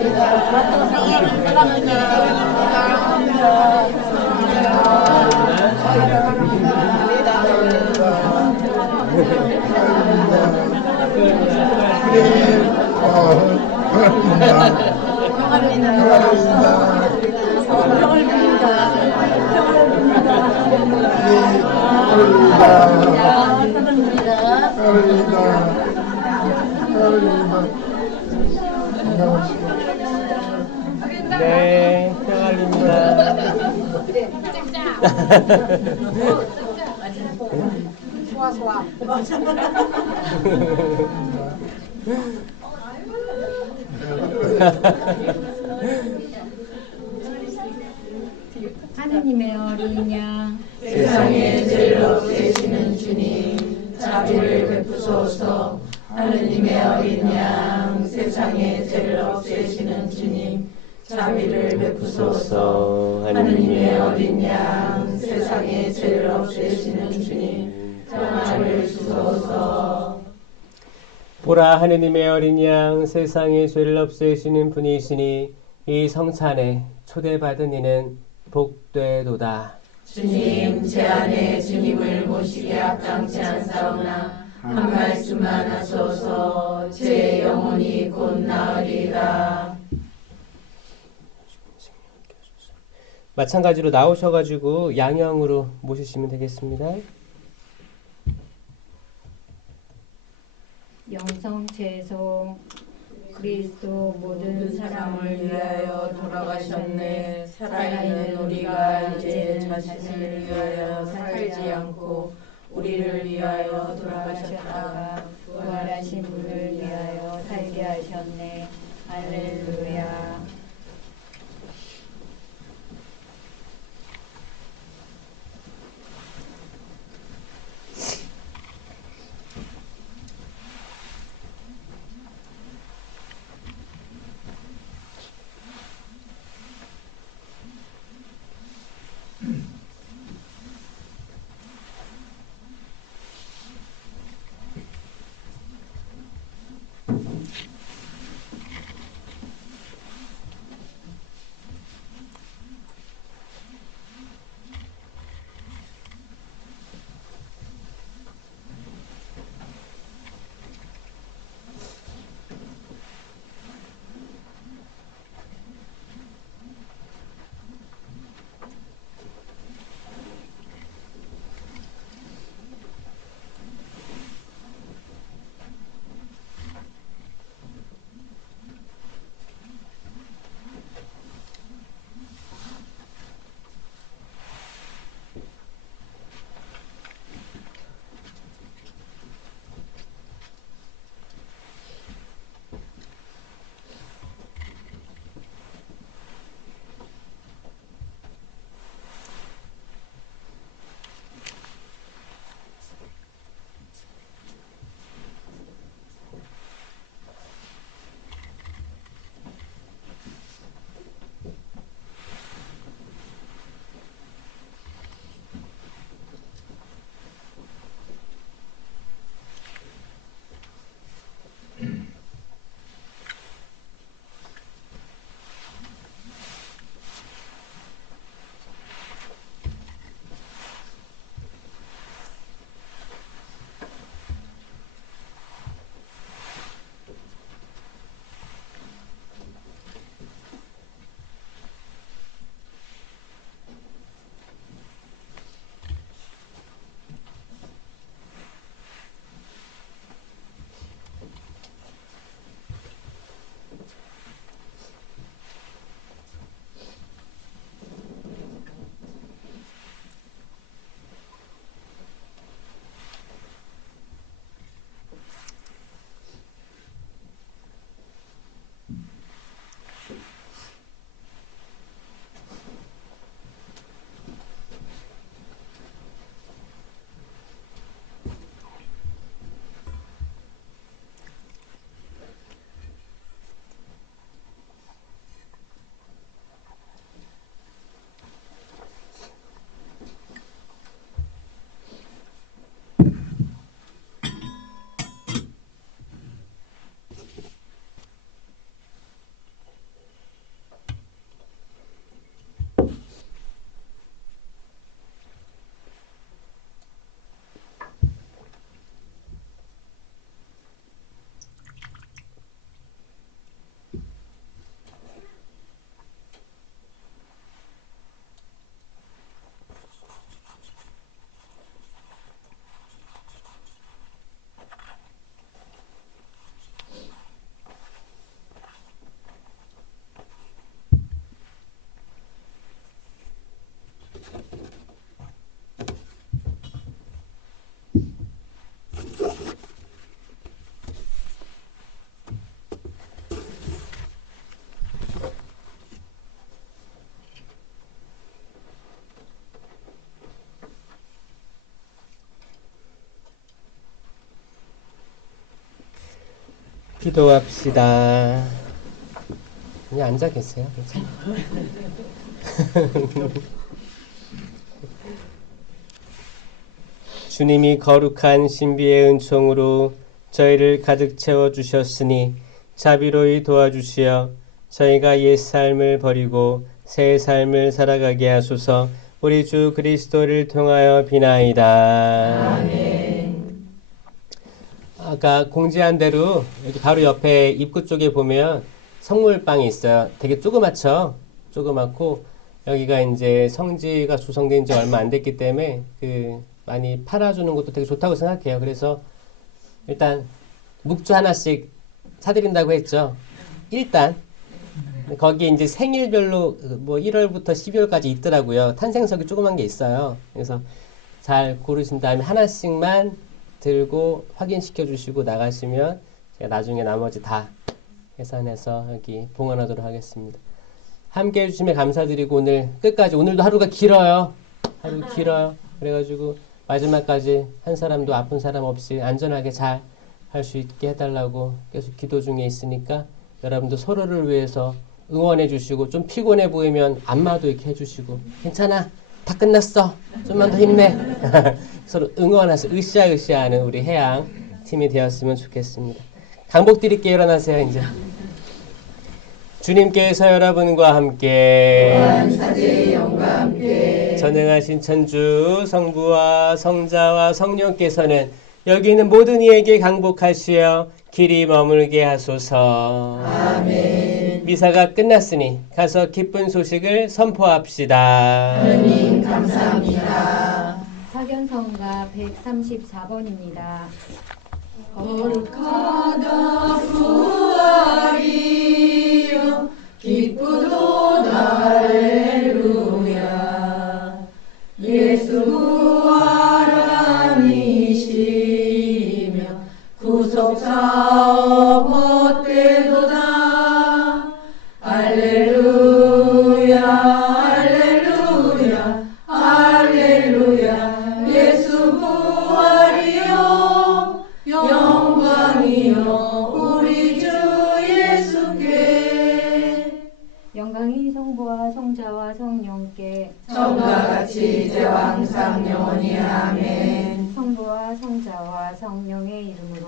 네, 평화를 빕니다. 하느님의 어린 양 세상에 죄를 없애시는 주님, 자비를 베푸소서. 하느님의 어린 양, 세상에 죄를 없애시는 주님, 자비를 베푸소서. 하느님의 어린 양, 세상에 죄를 없애시는 주님, 평화를 주소서. 보라, 하느님의 어린 양, 세상의 죄를 없애시는 분이시니 이 성찬에 초대받은 이는 복되도다. 주님, 제 안에 주님을 모시게 합당치 않사오나 한 말씀만 하소서. 제 영혼이 곧 나으리라. 마찬가지로 나오셔가지고 양형으로 모시시면 되겠습니다. 영성 죄송 그리스도 모든 사람을 위하여 돌아가셨네. 살아있는 우리가 이제 자신을 위하여 살지 않고 우리를 위하여 돌아가셨다가 부활하신 분을 위하여 살게 하셨네. 할렐루야. 기도합시다. 그냥 앉아 계세요. 괜찮아요. 주님이 거룩한 신비의 은총으로 저희를 가득 채워 주셨으니 자비로이 도와주시어 저희가 옛 삶을 버리고 새 삶을 살아가게 하소서. 우리 주 그리스도를 통하여 비나이다. 아멘. 아까 공지한 대로 여기 바로 옆에 입구 쪽에 보면 성물방이 있어요. 되게 조그맣죠? 조그맣고 여기가 이제 성지가 조성된 지 얼마 안 됐기 때문에 많이 팔아주는 것도 되게 좋다고 생각해요. 그래서 일단 묵주 하나씩 사드린다고 했죠. 일단 거기 이제 생일별로 뭐 1월부터 12월까지 있더라고요. 탄생석이 조그만 게 있어요. 그래서 잘 고르신 다음에 하나씩만 들고 확인시켜 주시고 나가시면 제가 나중에 나머지 다 계산해서 여기 봉헌하도록 하겠습니다. 함께 해주시면 감사드리고 오늘 끝까지, 오늘도 하루가 길어요. 하루 길어요. 그래가지고 마지막까지 한 사람도 아픈 사람 없이 안전하게 잘 할 수 있게 해달라고 계속 기도 중에 있으니까 여러분도 서로를 위해서 응원해 주시고, 좀 피곤해 보이면 안마도 이렇게 해주시고, 괜찮아, 다 끝났어, 좀만 더 힘내. 서로 응원하서 으쌰으쌰하는 우리 해양 팀이 되었으면 좋겠습니다. 강복 드릴게요. 일어나세요. 이제 주님께서 여러분과 함께 전능하신 천주 성부와 성자와 성령께서는 여기 있는 모든 이에게 강복하시어 길이 머물게 하소서. 아멘. 미사가 끝났으니 가서 기쁜 소식을 선포합시다. 하느님 감사합니다. 사견성가 134번입니다. 거룩하다 부활이여 기쁘도다 할렐루야. 예수 부활하니시며 구속사업 헛되도다. 할렐루야 할렐루야 할렐루야. 예수 부활이여 영광이여 우리 주 예수께. 영광이 성부와 성자와 성령께 처음과 같이 이제와 항상 영원히 아멘. 성부와 성자와 성령의 이름으로